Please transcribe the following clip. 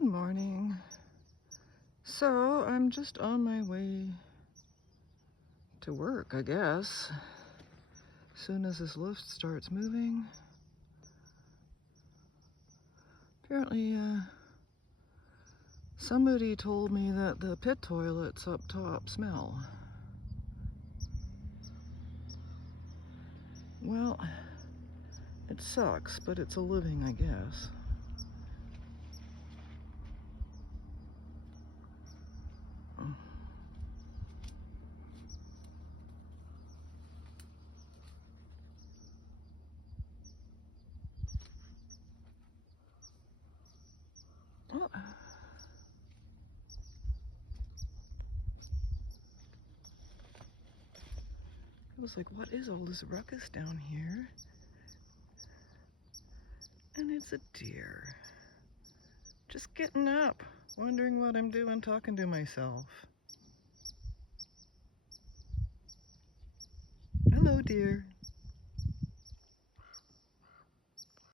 Good morning. So I'm just on my way to work, I guess. As soon as this lift starts moving. Apparently, somebody told me that the pit toilets up top smell. Well, it sucks, but it's a living, I guess. Well, I was like, what is all this ruckus down here? And it's a deer. Just getting up, wondering what I'm doing talking to myself. Hello, dear.